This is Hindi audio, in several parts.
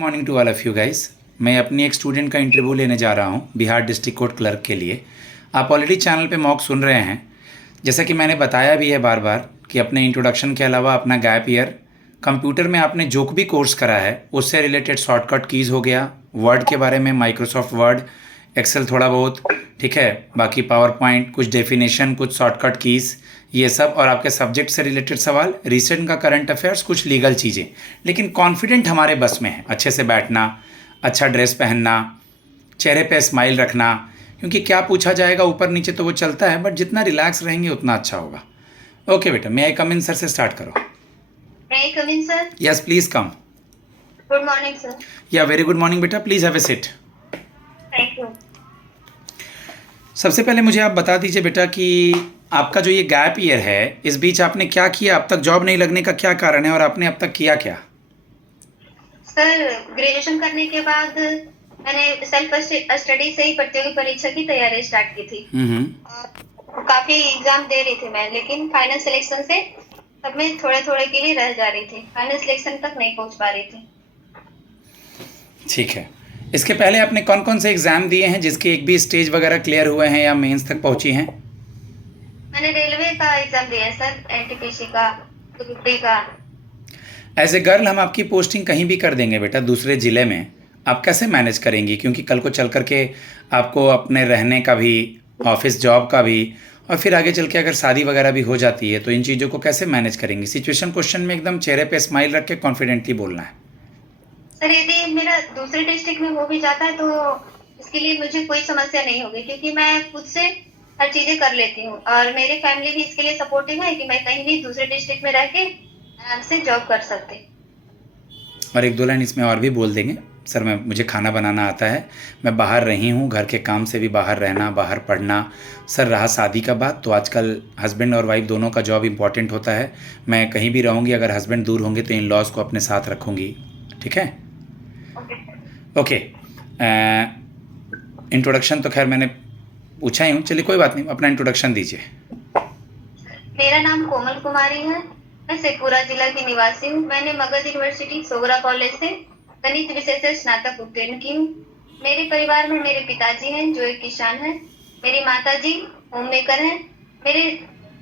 Morning to all of you guys. मैं अपनी एक स्टूडेंट का इंटरव्यू लेने जा रहा हूँ बिहार डिस्ट्रिक्ट कोर्ट क्लर्क के लिए। आप ऑलरेडी चैनल पे मॉक सुन रहे हैं। जैसा कि मैंने बताया भी है बार बार कि अपने इंट्रोडक्शन के अलावा अपना गैप ईयर कंप्यूटर में आपने जो भी कोर्स करा है उससे रिलेटेड शॉर्टकट कीज़ हो गया, वर्ड के बारे में माइक्रोसॉफ्ट वर्ड, एक्सेल थोड़ा बहुत, ठीक है, बाकी पावर पॉइंट, कुछ डेफिनेशन, कुछ शॉर्टकट कीज़, ये सब, और आपके सब्जेक्ट से रिलेटेड सवाल, रिसेंट का करंट अफेयर्स, कुछ लीगल चीज़ें। लेकिन कॉन्फिडेंट हमारे बस में है, अच्छे से बैठना, अच्छा ड्रेस पहनना, चेहरे पे स्माइल रखना, क्योंकि क्या पूछा जाएगा ऊपर नीचे तो वो चलता है, बट जितना रिलैक्स रहेंगे उतना अच्छा होगा। ओके बेटा, मैं आई कम इन सर से स्टार्ट करो। May I come in, sir? Yes please come. Good morning, sir. या वेरी गुड मॉर्निंग बेटा, please have a seat. Thank you. सबसे पहले मुझे आप बता दीजिए बेटा कि आपका जो ये गैप ईयर है, इस बीच आपने क्या किया, अब तक जॉब नहीं लगने का क्या कारण है और आपने अब तक किया क्या? सर, ग्रेजुएशन करने के बाद मैंने सेल्फ स्टडी से ही प्रतियोगी परीक्षा की तैयारी स्टार्ट की थी। और काफी एग्जाम दे रही थी मैं, लेकिन फाइनल सिलेक्शन से सब में थोड़े थोड़े के लिए रह जा रही थी। फाइनल सिलेक्शन तक नहीं पहुंच पा रही थी। ठीक है, इसके पहले आपने कौन कौन से एग्ज़ाम दिए हैं जिसके एक भी स्टेज वगैरह क्लियर हुए हैं या मेंस तक पहुंची हैं? मैंने रेलवे का एग्जाम दिया है सर, एनटीपीसी का, ग्रुप डी का। एज ए गर्ल हम आपकी पोस्टिंग कहीं भी कर देंगे बेटा, दूसरे ज़िले में। आप कैसे मैनेज करेंगी, क्योंकि कल को चल करके आपको अपने रहने का भी, ऑफिस जॉब का भी, और फिर आगे चल के अगर शादी वगैरह भी हो जाती है तो इन चीज़ों को कैसे मैनेज करेंगी? सिचुएशन क्वेश्चन में एकदम चेहरे पे स्माइल रख के कॉन्फिडेंटली बोलना है। सर, यदि मेरा दूसरे डिस्ट्रिक्ट में हो भी जाता है तो इसके लिए मुझे कोई समस्या नहीं होगी, क्योंकि मैं खुद से हर चीजें कर लेती हूँ और मेरी फैमिली भी इसके लिए सपोर्टिव है कि मैं कहीं भी दूसरे डिस्ट्रिक्ट में रह के आराम से जॉब कर सकती। और एक दो लाइन इसमें और भी बोल देंगे, सर मुझे खाना बनाना आता है, मैं बाहर रही हूँ, घर के काम से भी बाहर रहना, बाहर पढ़ना। सर रहा शादी का बात, तो आजकल हस्बैंड और वाइफ दोनों का जॉब इम्पॉर्टेंट होता है। मैं कहीं भी रहूँगी, अगर हस्बैंड दूर होंगे तो इन लॉज को अपने साथ रखूँगी। ठीक है, ओके। इंट्रोडक्शन तो खैर मैंने पूछा ही हूँ, चलिए कोई बात नहीं, अपना इंट्रोडक्शन दीजिए। मेरा नाम कोमल कुमारी है, मैं शेखपुरा जिला की निवासी हूँ। मैंने मगध यूनिवर्सिटी सोगरा कॉलेज से गणित विषय से स्नातक उत्तीर्ण की हूँ। मेरे परिवार में मेरे पिताजी हैं जो एक किसान हैं, मेरी माताजी होम मेकर हैं, मेरे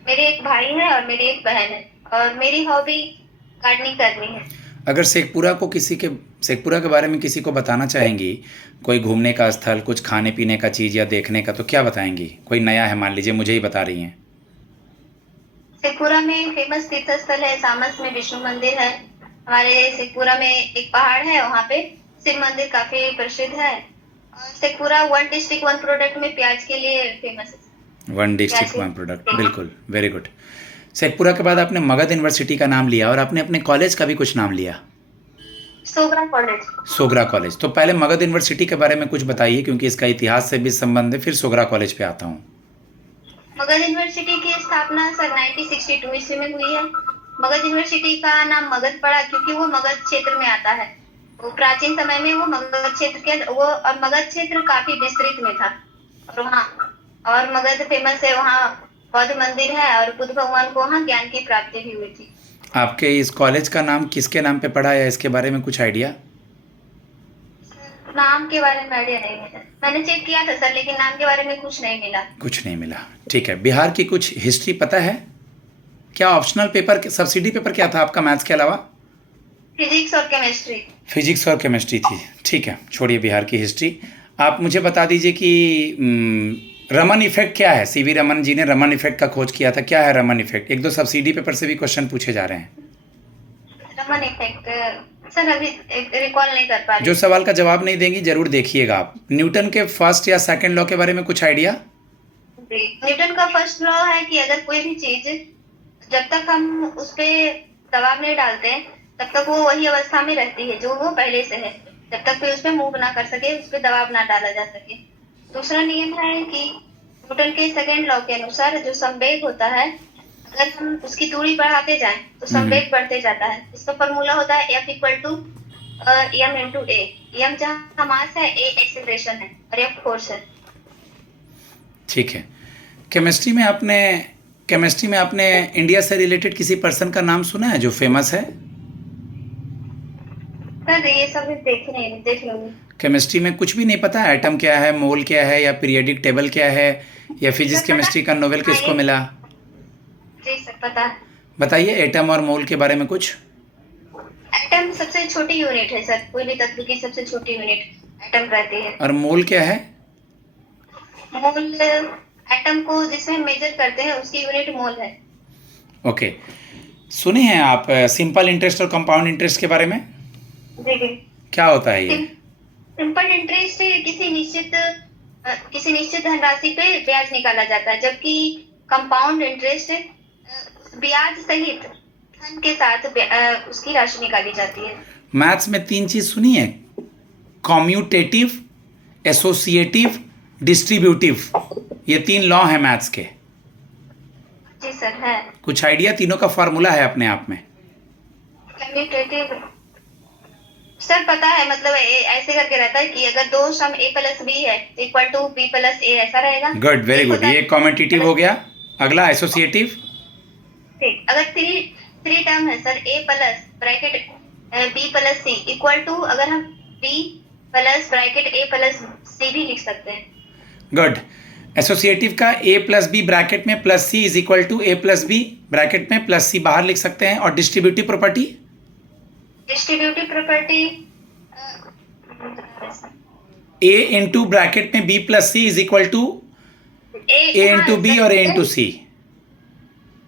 मेरे एक भाई है और मेरी एक बहन है, और मेरी हॉबी गार्डनिंग करनी है। अगर शेखपुरा के बारे में किसी को बताना चाहेंगी, कोई घूमने का स्थल, कुछ खाने पीने का चीज़ या देखने का, तो क्या बताएंगी? कोई नया है, मान लीजिए मुझे ही बता रही हैं। शेखपुरा में फेमस तीर्थ स्थल है, सामस में विष्णु मंदिर है। हमारे शेखपुरा में एक पहाड़ है, वहाँ पे शिव मंदिर काफी प्रसिद्ध है। और Sheikhpura one district one product में प्याज के लिए फेमस है। वन डिस्ट्रिक्ट वन प्रोडक्ट, बिल्कुल, वेरी गुड। शेखपुरा के बाद आपने मगध यूनिवर्सिटी का नाम लिया और आपने अपने कॉलेज का भी कुछ नाम लिया, सोगरा कॉलेज। सोगरा कॉलेज। तो पहले मगध यूनिवर्सिटी के बारे में कुछ बताइए, क्योंकि इसका इतिहास से भी संबंध है, फिर सोगरा कॉलेज पे आता हूँ। मगध यूनिवर्सिटी की स्थापना सर 1962 ईस्वी में हुई है। मगध यूनिवर्सिटी का नाम मगध पड़ा क्योंकि वो मगध क्षेत्र में आता है। वो प्राचीन समय में वो मगध क्षेत्र के और मगध क्षेत्र काफी विस्तृत में था, और वहाँ और मगध फेमस है, वहाँ बौद्ध मंदिर है और बुद्ध भगवान को वहाँ ज्ञान की प्राप्ति भी हुई थी। आपके इस कॉलेज का नाम किसके नाम पे पड़ा, या इसके बारे में कुछ आइडिया? नाम के बारे में आइडिया नहीं है, मैंने चेक किया था सर, लेकिन नाम के बारे में कुछ नहीं मिला। कुछ नहीं मिला, ठीक है। बिहार की कुछ हिस्ट्री पता है क्या? ऑप्शनल पेपर, सब्सिडी पेपर क्या था आपका मैथ्स के अलावा? फिजिक्स और केमिस्ट्री। फिजिक्स और केमिस्ट्री थी, ठीक है, छोड़िए बिहार की हिस्ट्री। आप मुझे बता दीजिए कि रमन इफेक्ट क्या है? सीवी रमन जी ने रमन इफेक्ट का खोज किया था, क्या है रमन इफेक्ट? एक दो सब्सिडी पेपर से भी क्वेश्चन पूछे जा रहे हैं। रमन इफेक्ट सर अभी रिकॉल नहीं कर पा रही। जो सवाल का जवाब नहीं देंगी जरूर देखिएगा आप। न्यूटन के फर्स्ट या सेकंड लॉ के बारे में कुछ आइडिया? न्यूटन का फर्स्ट लॉ है कि अगर कोई भी चीज जब तक हम उस पे दबाव नहीं डालते तब तक वो वही अवस्था में रहती है जो वो पहले से है, जब तक कोई उस पे मूव ना कर सके, उस पे दबाव ना डाला जा सके। दूसरा नियम है कि न्यूटन के सेकंड लॉ के अनुसार जो संवेग होता है, अगर हम उसकी दूरी बढ़ाते जाएं तो संवेग बढ़ते जाता है। इसका फॉर्मूला होता है F equal to m into a. m जहाँ मास है, a एक्सेलरेशन है और f फोर्स है। ठीक है। केमिस्ट्री में आपने इंडिया से रिलेटेड किसी पर्सन का नाम सुना है जो फेमस है? सर ये सब देख लूंगी। केमिस्ट्री में कुछ भी नहीं पता? एटम क्या है, मोल क्या है, या पीरियोडिक टेबल क्या है, या फिजिक्स सर पता केमिस्ट्री का नोबेल हाँ किसको ये मिला? जी सर पता है। बताइए एटम और मोल के बारे में कुछ। एटम सबसे छोटी यूनिट है सर, कोई भी तत्व की सबसे छोटी यूनिट एटम रहती है। और मोल क्या है? मोल एटम को जिसमें मेजर करते हैं उसकी यूनिट मोल है। ओके। सुने हैं आप सिंपल इंटरेस्ट और कंपाउंड इंटरेस्ट के बारे में? जी जी। क्या होता है ये? सिंपल इंटरेस्ट किसी निश्चित धनराशि पे ब्याज निकाला जाता है, जबकि कंपाउंड इंटरेस्ट ब्याज सहित धन के साथ उसकी राशि निकाली जाती है। मैथ्स में 3 चीज सुनी है: कॉम्यूटेटिव, एसोसिएटिव, डिस्ट्रीब्यूटिव। ये 3 लॉ हैं मैथ्स के। जी सर है। कुछ आइडिया? तीनों का फॉर्मूला है अपने आप में। कम्यूटेटिव सर पता है, मतलब ऐसे करके रहता है कि अगर दो सम a प्लस बी है equal to b plus a, ऐसा रहेगा। Good, very good. ये कॉम्यूटेटिव हो गया। अगला एसोसिएटिव। ठीक, अगर थ्री थ्री टर्म है sir a plus bracket b plus c equal to, अगर हम b plus bracket a plus c भी लिख सकते हैं। गुड। एसोसिएटिव का a प्लस बी ब्रैकेट में plus C is equal to a plus B bracket में प्लस सी बाहर लिख सकते हैं। और distributive property? Distributive property a into bracket में b plus C is equal to a into B और a into C.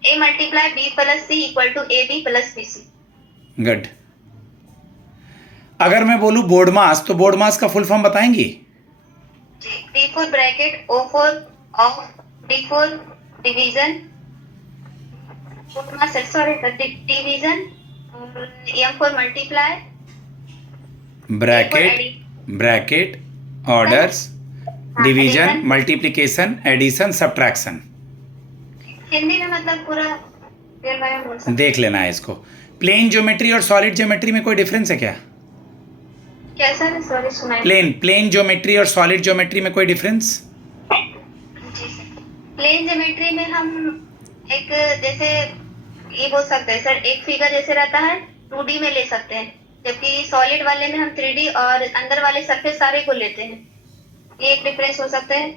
a multiply b plus c equal to a b plus b c। Good. अगर मैं बोलूं बोर्ड मास, तो बोर्ड मास का फुल फॉर्म बताएंगी? D4 bracket O4 of D4 division, sorry division, M4 multiply bracket orders, division, multiplication, addition, subtraction. Hindi में मतलब पूरा बोल सकते। देख लेना है इसको। प्लेन ज्योमेट्री और सॉलिड ज्योमेट्री में कोई डिफरेंस है क्या? क्या सर? सॉरी सुनाई। प्लेन ज्योमेट्री और सॉलिड ज्योमेट्री में कोई डिफरेंस? जी सर। प्लेन ज्योमेट्री में हम एक जैसे ये बोल सकते हैं सर, एक फिगर जैसे रहता है 2D में ले सकते हैं, जबकि सॉलिड वाले में हम 3D और अंदर वाले सरफेस सारे को लेते हैं। ये एक डिफरेंस हो सकता है।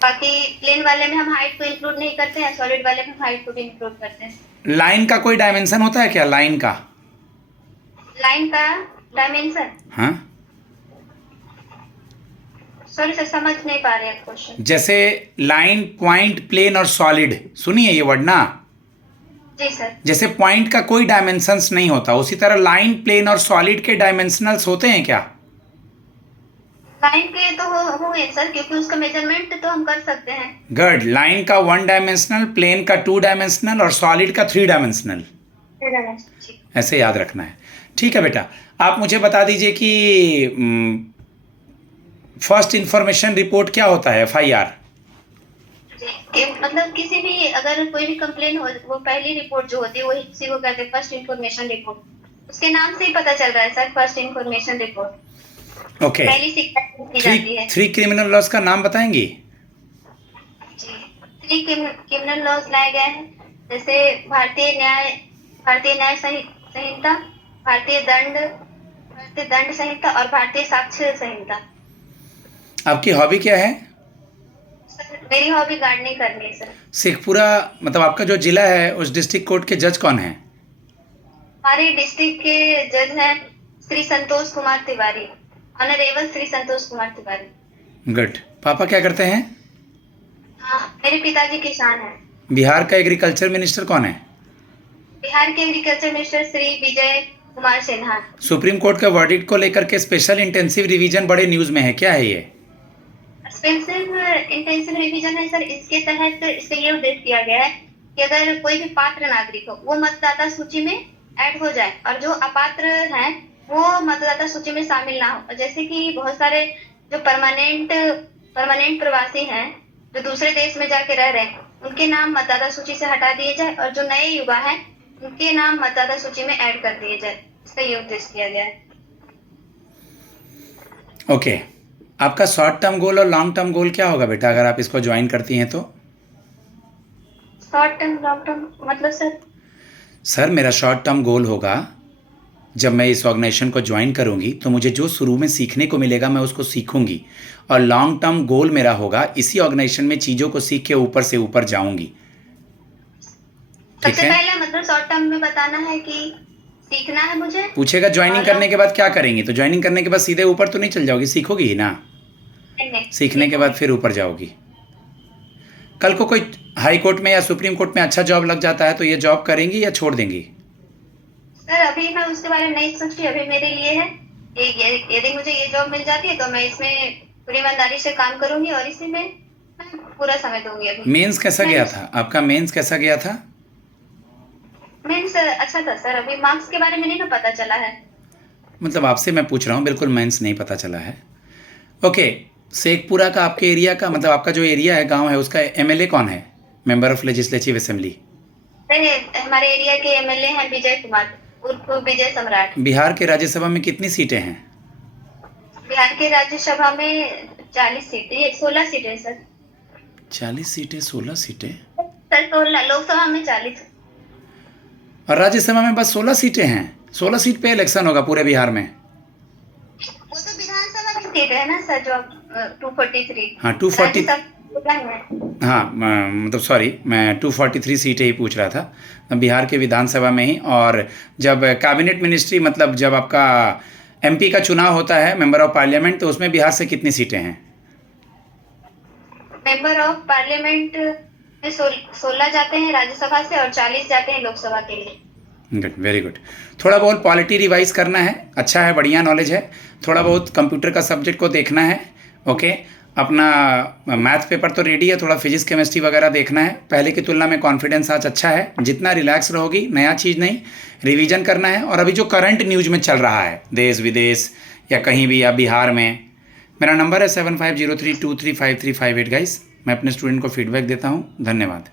बाकी प्लेन वाले में हम हाइट को इंक्लूड नहीं करते हैं, सॉलिड वाले में हम हाइट को भी इंक्लूड करते हैं। लाइन का कोई डायमेंशन होता है क्या? लाइन का डायमेंशन? हाँ। सॉरी सर, समझ नहीं पा रहे हैं क्वेश्चन। जैसे लाइन, पॉइंट, प्लेन और सॉलिड, सुनिए ये वर्ड ना। जी सर। जैसे पॉइंट का कोई डायमेंशंस नहीं होता, उसी तरह लाइन, प्लेन और सॉलिड के डायमेंशनल्स होते हैं क्या? लाइन के तो हुए सर, क्योंकि उसका मेजरमेंट तो हम कर सकते हैं। गुड। लाइन का 1 डायमेंशनल, प्लेन का 2 डायमेंशनल और सॉलिड का 3 डायमेंशनल। ऐसे याद रखना है। ठीक है बेटा, आप मुझे बता दीजिए कि फर्स्ट इंफॉर्मेशन रिपोर्ट क्या होता है, FIR? मतलब किसी भी अगर कोई भी कंप्लेन हो, वो पहली रिपोर्ट जो होती है वही किसी को कहते हैं फर्स्ट इंफॉर्मेशन रिपोर्ट। उसके नाम से ही पता चल रहा है sir, first information report. Okay. पहली शिकायत की जाती है। 3 क्रिमिनल लॉज का नाम बताएंगी? जी, 3 क्रिमिनल लॉज लाए गए हैं, जैसे भारतीय न्याय संहिता, भारतीय दंड संहिता और भारतीय साक्ष्य संहिता। आपकी हॉबी क्या है? सर मेरी हॉबी गार्डनिंग करनी है सर। शेखपुरा, मतलब आपका जो जिला है, उस डिस्ट्रिक्ट कोर्ट के जज कौन है? हमारे डिस्ट्रिक्ट के जज हैं श्री संतोष कुमार तिवारी, ऑनरेबल श्री संतोष कुमार तिवारी। गुड। पापा क्या करते हैं? मेरे पिताजी किसान हैं। बिहार का एग्रीकल्चर मिनिस्टर कौन है? बिहार के agriculture minister Shri Vijay Kumar Sinha. Supreme court के वर्डिक्ट को लेकर के स्पेशल इंटेंसिव रिवीजन बड़े न्यूज में है, क्या है ये? स्पेशल इंटेंसिव रिवीजन है सर, इसके तहत इसका ये उद्देश्य किया गया है कि अगर कोई भी पात्र नागरिक हो वो मतदाता सूची में ऐड हो जाए, और जो अपात्र हैं वो मतदाता सूची में शामिल ना हो। जैसे कि बहुत सारे जो परमानेंट प्रवासी हैं जो दूसरे देश में जाके रह रहे हैं, उनके नाम मतदाता सूची से हटा दिए जाए, और जो नए युवा हैं उनके नाम मतदाता सूची में ऐड कर दिए जाए। इसका ये उद्देश्य किया गया है। ओके। आपका शॉर्ट टर्म गोल और लॉन्ग टर्म गोल क्या होगा बेटा, अगर आप इसको ज्वाइन करती हैं तो? शॉर्ट टर्म लॉन्ग टर्म मतलब सर? सर मेरा शॉर्ट टर्म गोल होगा जब मैं इस ऑर्गेनाइजेशन को ज्वाइन करूंगी तो मुझे जो शुरू में सीखने को मिलेगा मैं उसको सीखूंगी, और लॉन्ग टर्म गोल मेरा होगा इसी ऑर्गेनाइजेशन में चीज़ों को सीख के ऊपर से ऊपर जाऊंगी। ठीक सबसे है, पहले मतलब शॉर्ट टर्म में बताना है कि सीखना है मुझे। पूछेगा ज्वाइनिंग और करने के बाद क्या करेंगी, तो ज्वाइनिंग करने के बाद सीधे ऊपर तो नहीं चल जाओगी, सीखोगी ही ना। नहीं, सीखने के बाद फिर ऊपर जाओगी। कल को कोई हाई कोर्ट में या सुप्रीम कोर्ट में अच्छा जॉब लग जाता है तो ये जॉब करेंगी या छोड़ देंगी? सर अभी मैं उसके बारे में नहीं सोच रही, अभी मेरे लिए है यदि मुझे ये जॉब मिल जाती है तो मैं इसमें पूरी ईमानदारी से काम करूंगी और इसी में मैं पूरा समय दूंगी। अभी मेंस कैसा गया था आपका? मेंस कैसा गया था? मीन्स अच्छा था सर, अभी मार्क्स के बारे में नहीं ना पता चला है। मतलब आपसे मैं पूछ रहा हूँ, बिल्कुल मेंस नहीं पता चला है। ओके, शेखपुरा का आपके एरिया का, मतलब आपका जो एरिया है, गांव है, उसका एमएलए कौन है? Member of legislative assembly. हमारे एरिया के एमएलए हैं विजय कुमार उर्फ विजय सम्राट। बिहार के राज्यसभा में कितनी सीटें हैं? बिहार के राज्यसभा में 40 सीटें, 16 सीटें सर। 40 सीटें, 16 सीटें? सर 16, लोकसभा में 40 और राज्यसभा में बस 16 सीटें हैं। 16 सीट पे इलेक्शन होगा पूरे बिहार में? वो तो विधानसभा की सीट है ना सर, जो 243। हाँ 240, हाँ मतलब सॉरी, मैं 243 सीटें ही पूछ रहा था बिहार के विधानसभा में ही। और जब कैबिनेट मिनिस्ट्री, मतलब जब आपका एमपी का चुनाव होता है, मेंबर ऑफ पार्लियामेंट, तो उसमें बिहार से कितनी सीटें हैं? मेंबर ऑफ पार्लियामेंट में 16 जाते हैं राज्यसभा से और 40 जाते हैं लोकसभा के लिए। Good, very good. थोड़ा बहुत पॉलिटी रिवाइज करना है, अच्छा है, बढ़िया नॉलेज है। थोड़ा बहुत कंप्यूटर का सब्जेक्ट को देखना है। ओके, अपना मैथ पेपर तो रेडी है, थोड़ा फिजिक्स केमिस्ट्री वगैरह देखना है। पहले की तुलना में कॉन्फिडेंस आज अच्छा है। जितना रिलैक्स रहोगी, नया चीज़ नहीं, रिवीजन करना है। और अभी जो करंट न्यूज में चल रहा है देश विदेश या कहीं भी, या बिहार में, मेरा नंबर है 7503235358। गाइस, मैं अपने स्टूडेंट को फीडबैक देता हूँ। धन्यवाद।